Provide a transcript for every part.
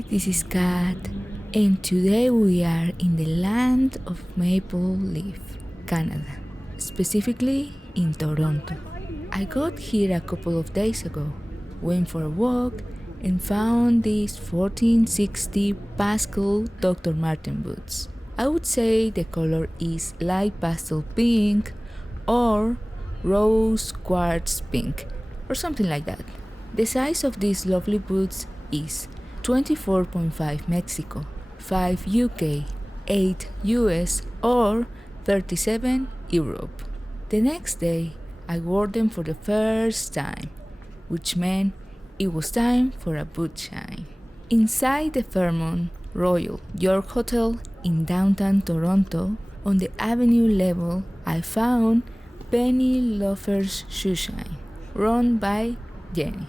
Hi, this is Kat, and today we are in the land of Maple Leaf, Canada, specifically in Toronto. I got here a couple of days ago, went for a walk, and found these 1460 Pascal Dr. Martens boots. I would say the color is light pastel pink or rose quartz pink or something like that. The size of these lovely boots is 24.5 Mexico, 5 UK, 8 US or 37 Europe. The next day, I wore them for the first time, which meant it was time for a boot shine. Inside the Fairmount Royal York Hotel in downtown Toronto, on the avenue level, I found Penny Loafers Shoe Shine, run by Jenny.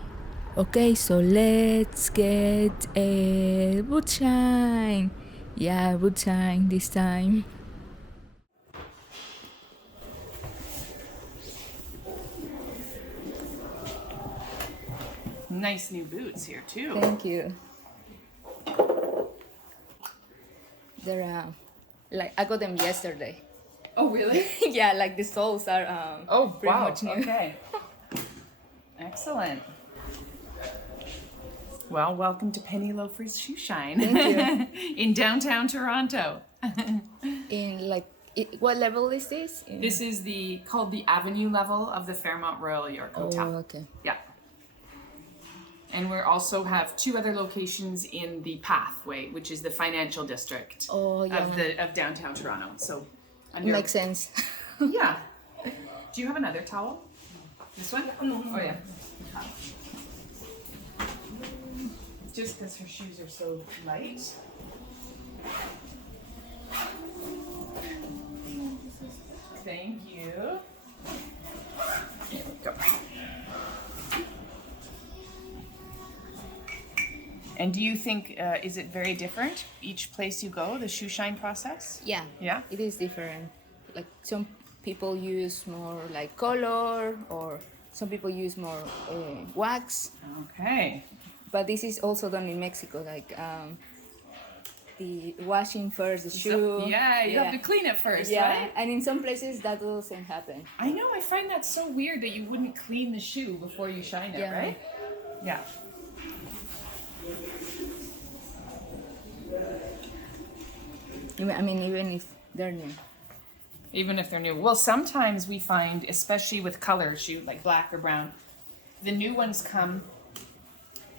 Okay, so let's get a boot shine. Yeah, boot shine this time. Nice new boots here too. Thank you. They're like I got them yesterday. Oh really? Yeah, like the soles are pretty much new. Okay. Excellent. Well, welcome to Penny Loafers Shoe Shine. Thank you. In downtown Toronto. In what level is this? This is called the Avenue level of the Fairmount Royal York Hotel. Oh, okay. Yeah. And we also have two other locations in the Pathway, which is the financial district of downtown Toronto. So Makes sense. Yeah. Do you have another towel? This one? No. Oh yeah. Just because her shoes are so light. Thank you. Here we go. And do you think, is it very different each place you go, the shoe shine process? Yeah. Yeah? It is different. Like some people use more like color, or some people use more wax. Okay. But this is also done in Mexico, like the washing first the shoe. Yeah, you have to clean it first, yeah. right? And in some places that doesn't happen. I know, I find that so weird that you wouldn't clean the shoe before you shine it, Yeah. right? Yeah. I mean, even if they're new. Even if they're new. Well, sometimes we find, especially with color shoe, like black or brown, the new ones come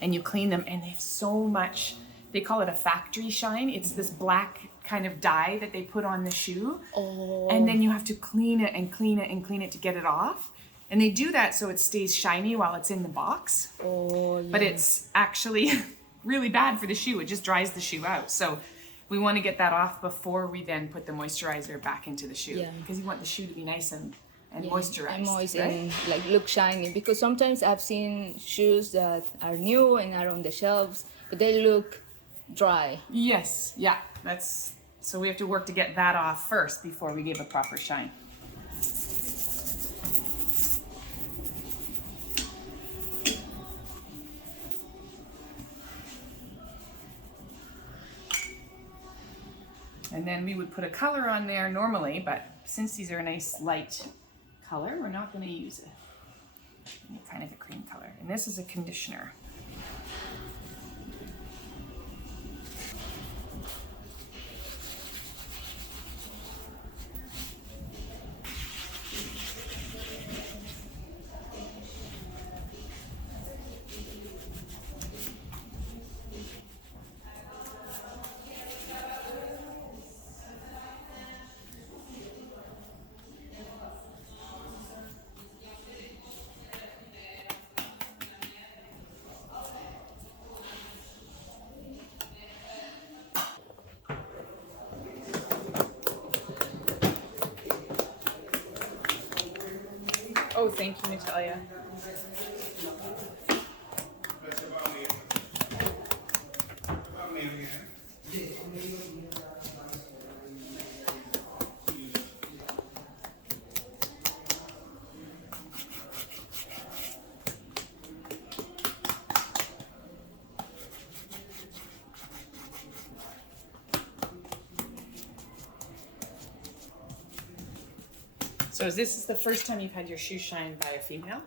and you clean them and they have so much, they call it a factory shine. It's this black kind of dye that they put on the shoe. Oh. And then you have to clean it and clean it and clean it to get it off. And they do that so it stays shiny while it's in the box. Oh, yeah. But it's actually really bad for the shoe. It just dries the shoe out. So we want to get that off before we then put the moisturizer back into the shoe. Yeah. Because you want the shoe to be nice and moisturized. And moist, right? and like look shiny. Because sometimes I've seen shoes that are new and are on the shelves, but they look dry. Yes, yeah. So we have to work to get that off first before we give a proper shine. And then we would put a color on there normally, but since these are a nice light color, we're not going to use any kind of a cream color. And this is a conditioner. Oh, thank you, Natalia. So this is the first time you've had your shoe shined by a female?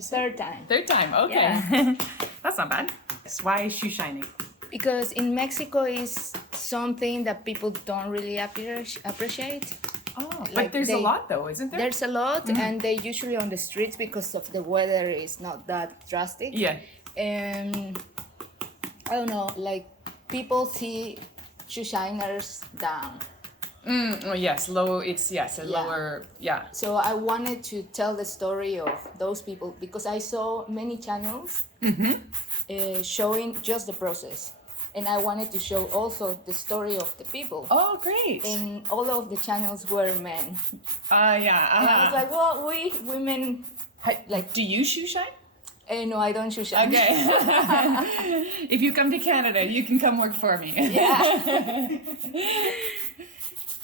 Third time. Third time, okay. Yeah. That's not bad. Why shoe shining? Because in Mexico is something that people don't really appreciate. Oh, Like but there's a they- lot though, isn't there? There's a lot, and they usually on the streets because of the weather is not that drastic. Yeah. And I don't know, like people see shoe shiners down. Oh yes, low. It's yes, a Yeah. lower. Yeah. So I wanted to tell the story of those people because I saw many channels showing just the process, and I wanted to show also the story of the people. Oh, great. And all of the channels were men. Yeah. And I was like, well, we women, like, do you shoe shine? no, I don't shoe shine. Okay. If you come to Canada, you can come work for me. Yeah.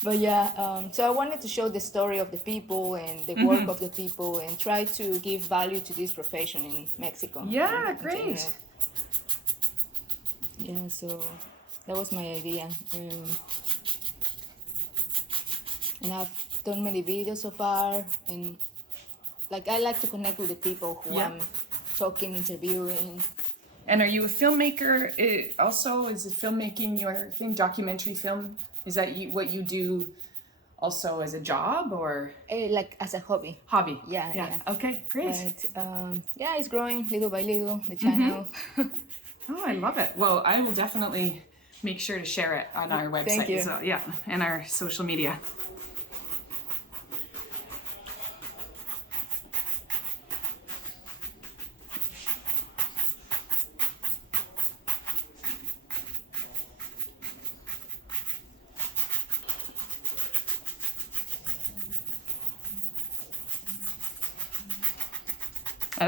But yeah, so I wanted to show the story of the people and the work of the people and try to give value to this profession in Mexico. Yeah, And, great. yeah, so that was my idea. And I've done many videos so far, and like I like to connect with the people who Yeah. I'm talking, interviewing. And are you a filmmaker? Also, is it filmmaking your thing? Documentary film? Is that what you do? Also as a job or Like as a hobby. hobby? Yeah, yeah. Okay, great. But yeah, it's growing little by little, the channel. Oh, I love it. Well, I will definitely make sure to share it on our website. Thank you. as well. Yeah, and our social media.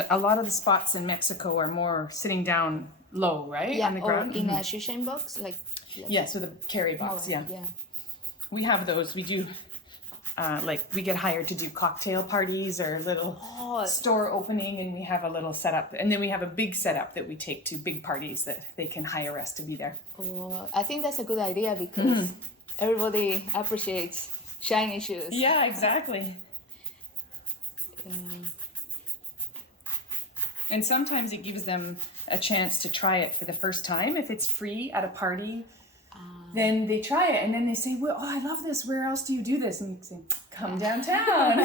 A lot of the spots in Mexico are more sitting down low, right? Yeah, On the or ground. in a shoe shine box, like Yes, with a carry box. Yeah. yeah. We have those. We do, like, we get hired to do cocktail parties or little store opening, and we have a little setup. And then we have a big setup that we take to big parties that they can hire us to be there. Oh, I think that's a good idea because everybody appreciates shiny shoes. Yeah, exactly. And sometimes it gives them a chance to try it for the first time. If it's free at a party, then they try it and then they say, well, oh, I love this. Where else do you do this? And you say, come downtown.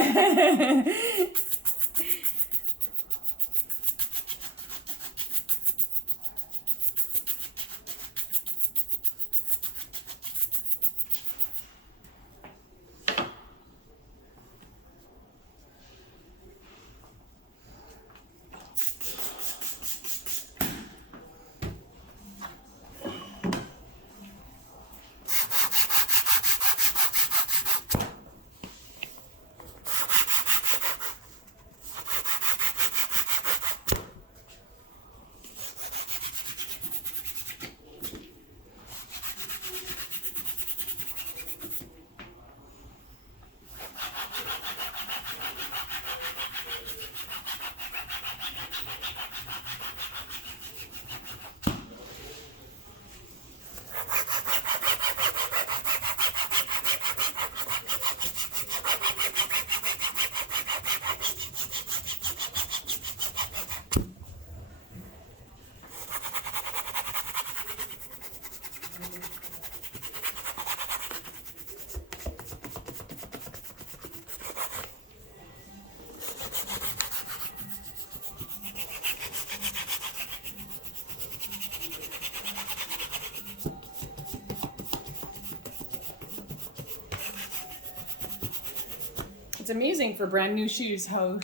It's amazing for brand new shoes how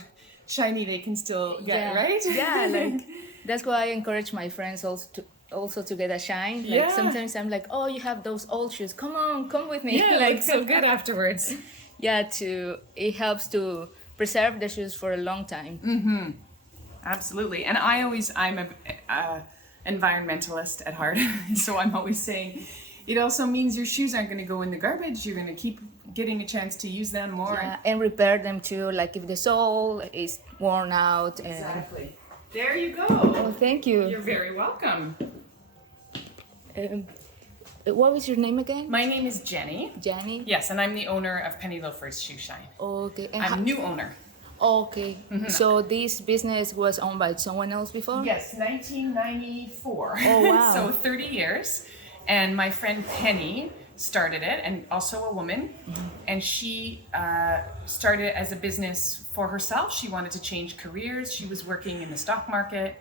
shiny they can still get, right? Yeah, like that's why I encourage my friends also to get a shine. Like Yeah. sometimes I'm like, oh, you have those old shoes. Come on, come with me. Yeah, like so good afterwards. Yeah, it helps to preserve the shoes for a long time. Absolutely. And I'm a environmentalist at heart. So I'm always saying it also means your shoes aren't going to go in the garbage. You're going to keep getting a chance to use them more. Yeah, and repair them too. Like if the sole is worn out. And... Exactly. There you go. Oh, thank you. You're very welcome. What was your name again? My name is Jenny. Jenny? Yes, and I'm the owner of Penny Loafers Shoe Shine. Okay. And I'm a new owner. okay. So this business was owned by someone else before? Yes, 1994. Oh, wow. So 30 years. And my friend Penny started it, and also a woman. And she started it as a business for herself. She wanted to change careers. She was working in the stock market.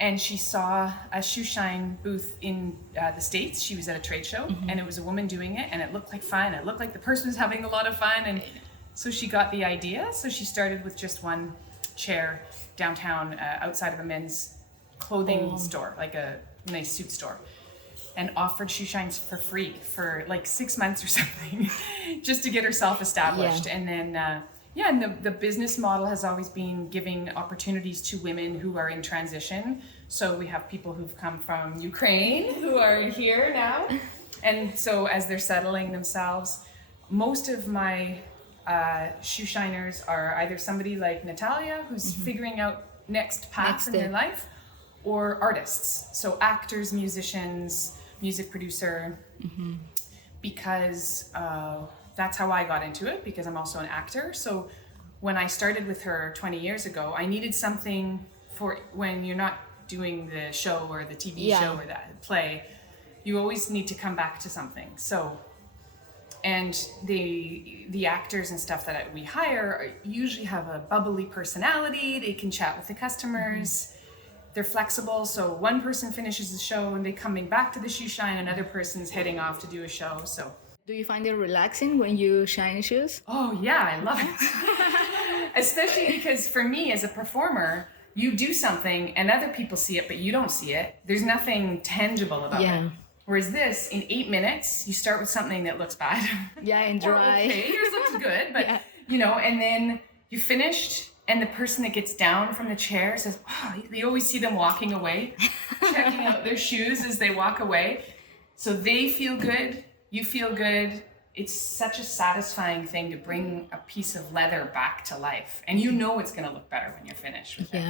And she saw a shoe shine booth in the States. She was at a trade show, and it was a woman doing it, and it looked like fun. It looked like the person was having a lot of fun, and so she got the idea. So she started with just one chair downtown outside of a men's clothing store, like a nice suit store, and offered shoe shines for free for like 6 months or something, just to get herself established. Yeah. And then and the business model has always been giving opportunities to women who are in transition. So we have people who've come from Ukraine who are here now. And so as they're settling themselves, most of my shoe shiners are either somebody like Natalia, who's figuring out next path in their life, or artists. So actors, musicians, music producer, because that's how I got into it, because I'm also an actor. So when I started with her 20 years ago, I needed something for when you're not doing the show or the TV show or the play, you always need to come back to something. So, and the actors and stuff that we hire usually have a bubbly personality. They can chat with the customers. They're flexible. So one person finishes the show and they're coming back to the shoe shine. Another person's heading off to do a show. So. Do you find it relaxing when you shine shoes? Oh yeah, I love it. Especially because for me as a performer, you do something and other people see it, but you don't see it. There's nothing tangible about it. Whereas this, in 8 minutes, you start with something that looks bad. Yeah, and dry. Okay, yours looks good, but you know, and then you finished, and the person that gets down from the chair says, "Wow!" You always see them walking away, checking out their shoes as they walk away. So they feel good. You feel good. It's such a satisfying thing to bring a piece of leather back to life. And you know it's going to look better when you're finished with it.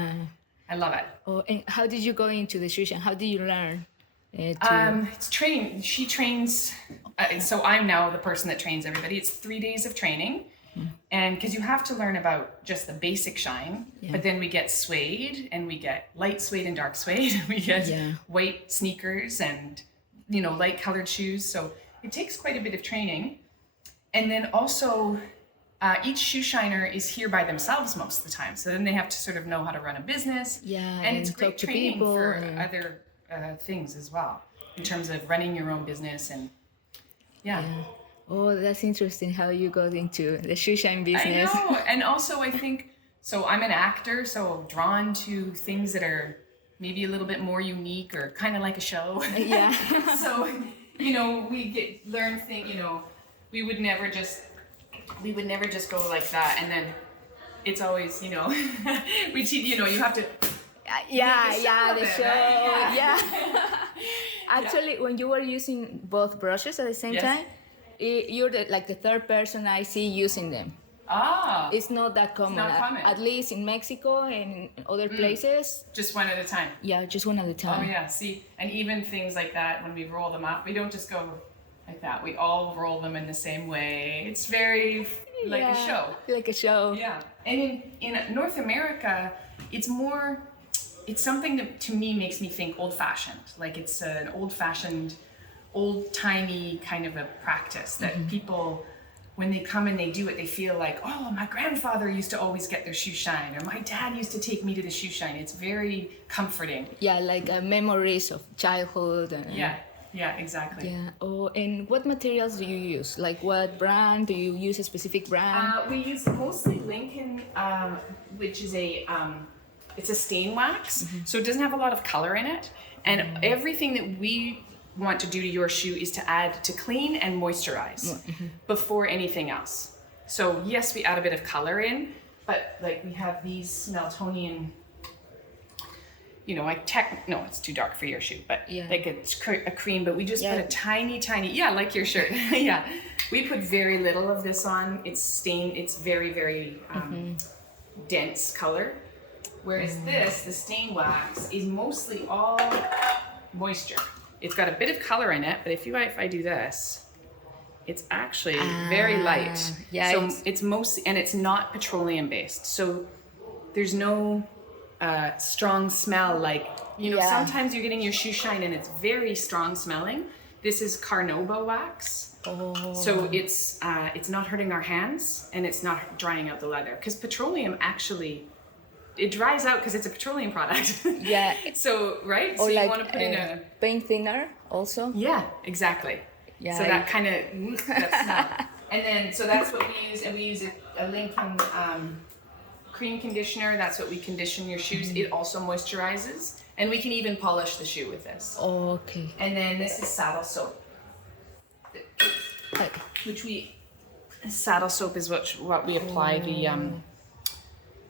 I love it. Oh, and how did you go into the shoe shine? How did you learn? It's training. She trains. So I'm now the person that trains everybody. It's 3 days of training. And because you have to learn about just the basic shine, but then we get suede, and we get light suede and dark suede. We get white sneakers and, you know, light colored shoes. So it takes quite a bit of training. And then also each shoe shiner is here by themselves most of the time. So then they have to sort of know how to run a business. And it's great training for other things as well, in terms of running your own business and Oh, that's interesting how you got into the shoe shine business. I know. And also I think, so I'm an actor, so drawn to things that are maybe a little bit more unique or kind of like a show. So, you know, we learn things, you know, we would never just go like that. And then it's always, you know, we teach, you know, you have to. The show. Actually, when you were using both brushes at the same time, you're the third person I see using them. It's not that common. It's not common. At least in Mexico and in other places. Just one at a time. Yeah, just one at a time. Oh yeah, see, and even things like that, when we roll them up, we don't just go like that. We all roll them in the same way. It's very like a show. Like a show. Yeah, and in North America, it's something that to me makes me think old-fashioned. Like it's an old-fashioned, old-timey kind of a practice that people, when they come and they do it, they feel like, oh, my grandfather used to always get their shoe shine, or my dad used to take me to the shoe shine. It's very comforting. Yeah, like memories of childhood. Yeah, exactly. Yeah. Oh, and what materials do you use? Like what brand? Do you use a specific brand? We use mostly Lincoln, which is it's a stain wax, so it doesn't have a lot of color in it. And everything that we want to do to your shoe is to clean and moisturize before anything else. So yes, we add a bit of color in, but like we have these Meltonian, you know, no, it's too dark for your shoe, but like a cream, but we just put a tiny, like your shirt. We put very little of this on. It's stained, it's very, very dense color. Whereas this, the stain wax, is mostly all moisture. it's got a bit of color in it, but if I do this, it's actually very light. Yeah, so it's mostly, and it's not petroleum based. So there's no strong smell like, sometimes you're getting your shoe shine and it's very strong smelling. This is carnauba wax. Oh. So it's not hurting our hands and it's not drying out the leather, because petroleum actually, it dries out because it's a petroleum product. Yeah. So, right? Or so like you want to put in a paint thinner also. Yeah, exactly. Yeah. So that kind of that smell. And then so that's what we use, and we use a Lincoln cream conditioner. That's what we condition your shoes. It also moisturizes, and we can even polish the shoe with this. Okay. And then this is saddle soap, which saddle soap is what we apply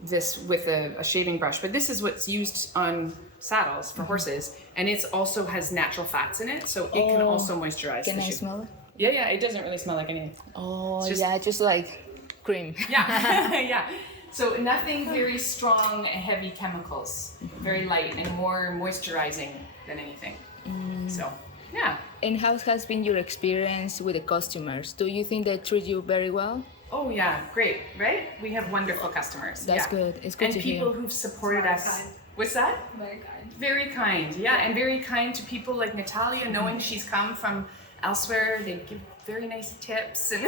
this with a shaving brush, but this is what's used on saddles for horses, and it also has natural fats in it, so it can also moisturize Can the I shoe. smell it? Yeah, it doesn't really smell like anything. Oh, It's just like cream. Yeah, yeah. So nothing very strong, heavy chemicals, very light and more moisturizing than anything. So, yeah. And how has been your experience with the customers? Do you think they treat you very well? Oh yeah, great, right? We have wonderful customers. That's good. It's good and to people hear. who've supported us. What's that? Very kind. Very kind, yeah, and very kind to people like Natalia, knowing she's come from elsewhere. They give very nice tips, and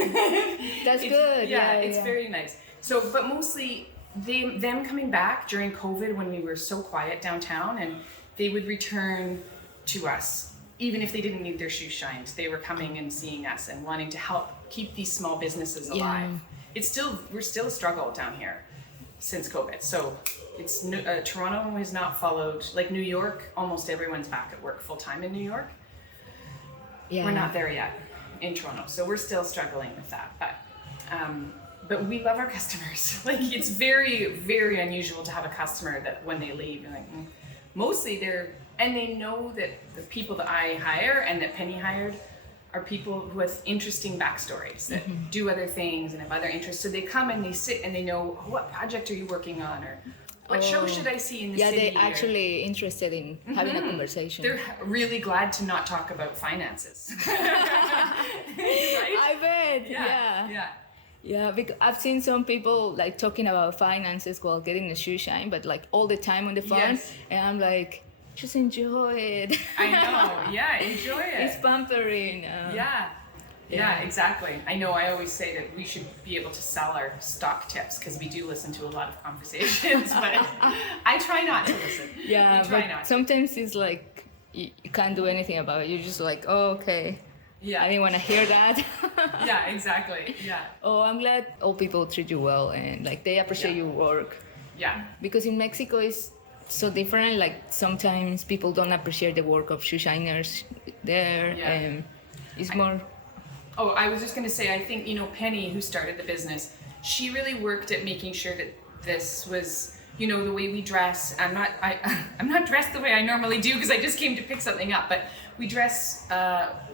That's it's- good. Yeah, Yeah, it's yeah. very nice. So, but mostly them coming back during COVID when we were so quiet downtown, and they would return to us. Even if they didn't need their shoes shined, they were coming and seeing us and wanting to help keep these small businesses alive. We're still a struggle down here since COVID. So it's Toronto has not followed, like New York, almost everyone's back at work full time in New York. Yeah. We're not there yet in Toronto, so we're still struggling with that. But we love our customers. Like, it's very, very unusual to have a customer that when they leave, you're like, mostly and they know that the people that I hire and that Penny hired are people with interesting backstories that do other things and have other interests. So they come and they sit and they know, what project are you working on, or what show should I see in the city? Yeah, they're actually interested in having a conversation. They're really glad to not talk about finances. Right? I bet. Yeah. Yeah, because I've seen some people like talking about finances while getting the shoe shine, but like all the time on the phone, Yes. and I'm like, just enjoy it. I know. Yeah, enjoy it. It's pampering. Yeah, exactly. I know. I always say that we should be able to sell our stock tips because we do listen to a lot of conversations, but I try not to listen. Yeah, we try but not to. sometimes it's like you can't do anything about it. You're just like, oh, okay. Yeah. I didn't want to hear that. Yeah, exactly. Yeah. Oh, I'm glad all people treat you well and like they appreciate Yeah. your work. Yeah. Because in Mexico it's so different. Like sometimes people don't appreciate the work of shoe shiners there. Yeah. And it's more. Oh, I was just going to say, I think, Penny, who started the business, she really worked at making sure that this was, the way we dress. I'm not dressed the way I normally do because I just came to pick something up, but we dress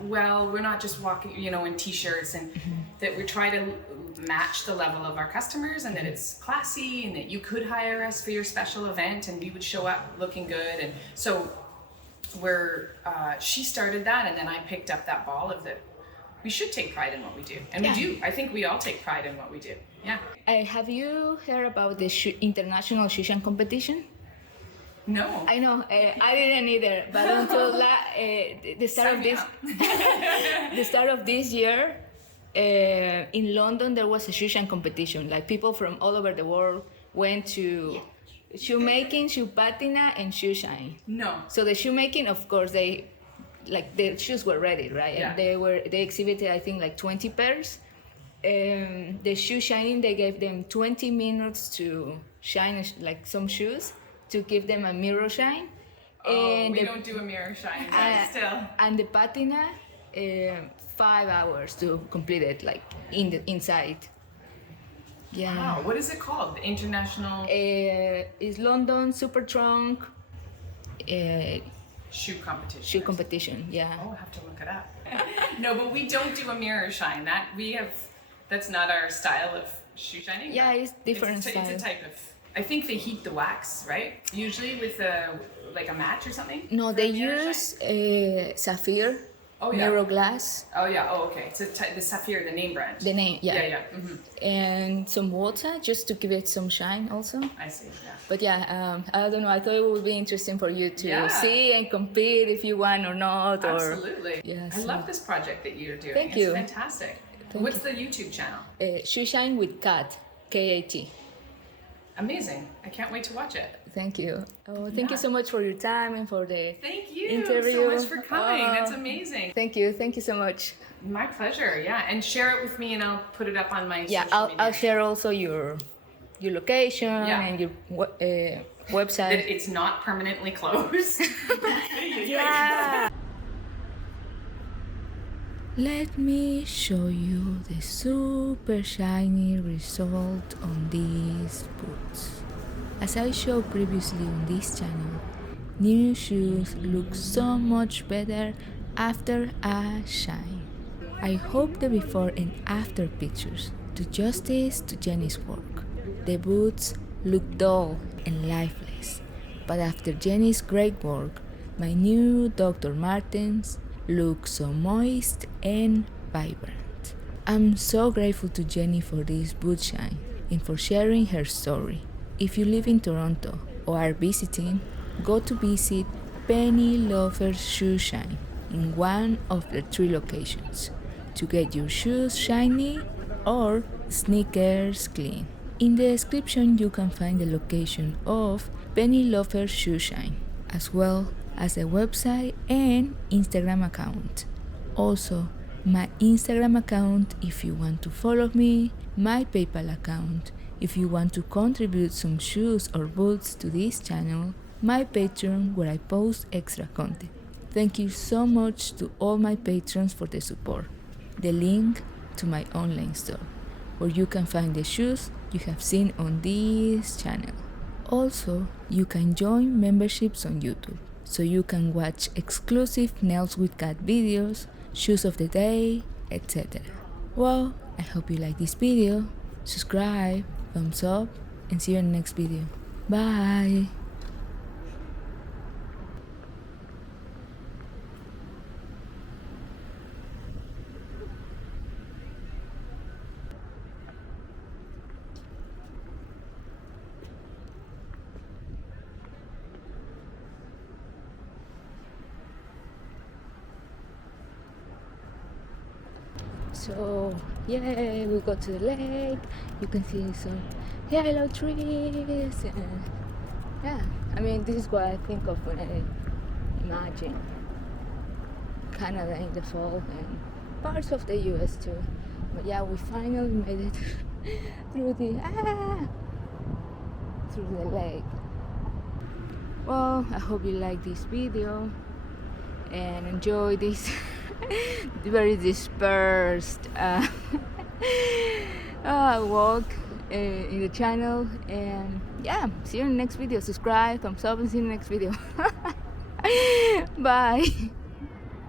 well. We're not just walking, in t-shirts, and that we try to match the level of our customers, and that it's classy, and that you could hire us for your special event and we would show up looking good. And so she started that, and then I picked up that ball of that. We should take pride in what we do, and we do. I think we all take pride in what we do. Yeah. Have you heard about the international shoe shine competition? No. I know, I didn't either. But until the start of the start of this year, in London there was a shoe shine competition. Like people from all over the world went to shoemaking, shoe patina, and shoe shine. No. So the shoemaking, of course, the shoes were ready, right? Yeah. And they exhibited, I think, like 20 pairs. The shoe shining, they gave them 20 minutes to shine like some shoes to give them a mirror shine. And we don't do a mirror shine, but still. And the patina, 5 hours to complete it, like inside. Yeah. Wow, what is it called? The international It's London Super Trunk shoe competition. shoe competition. Yeah. Oh, I have to look it up. No, but we don't do a mirror shine. That's not our style of shoe shining. Yeah, it's different It's a style. type of I think they heat the wax, right? Usually with like a match or something. No, for they the inner use shine? sapphire, Oh, yeah. mirror glass, Oh yeah. Oh okay. It's the sapphire, the name brand. the name, yeah, Yeah, yeah. Mm-hmm. and some water just to give it some shine also. I see. Yeah. But yeah, I don't know. I thought it would be interesting for you to Yeah. see and compete if you want or not. Or Absolutely. Yeah, I so- love this project that you're doing. Thank it's you. fantastic. Thank What's the YouTube channel? Shoe Shine with Kat, K-A-T. Amazing. I can't wait to watch it. Thank you. Oh, thank you Yeah. so much for your time and for the Thank you interview. so much for coming. That's Oh. amazing. Thank you. Thank you so much. My pleasure. Yeah, and share it with me, and I'll put it up on my Yeah, social media. I'll share also your location Yeah. and your That website. it's not permanently closed. Yeah. Let me show you the super shiny result on these boots. As I showed previously on this channel, new shoes look so much better after a shine. I hope the before and after pictures do justice to Jenny's work. The boots look dull and lifeless, but after Jenny's great work, my new Dr. Martens look so moist and vibrant. I'm so grateful to Jenny for this boot shine and for sharing her story. If you live in Toronto or are visiting, go to visit Penny Loafers Shoe Shine in one of the 3 locations to get your shoes shiny or sneakers clean. In the description you can find the location of Penny Loafers Shoe Shine, as well as the website and Instagram account. Also, my Instagram account if you want to follow me, my PayPal account if you want to contribute some shoes or boots to this channel, my Patreon where I post extra content. Thank you so much to all my patrons for the support. The link to my online store, where you can find the shoes you have seen on this channel. Also, you can join memberships on YouTube, so you can watch exclusive Nails with Cat videos, shoes of the day, etc. Well, I hope you like this video. Subscribe, thumbs up, and see you in the next video. Bye! So, yeah, we go to the lake. You can see some yellow trees. And yeah, I mean, this is what I think of when I imagine Canada in the fall and parts of the US too. But yeah, we finally made it through the lake. Well, I hope you like this video and enjoy this very dispersed walk in the channel. And yeah, see you in the next video. Subscribe, thumbs up, and see you in the next video. Bye.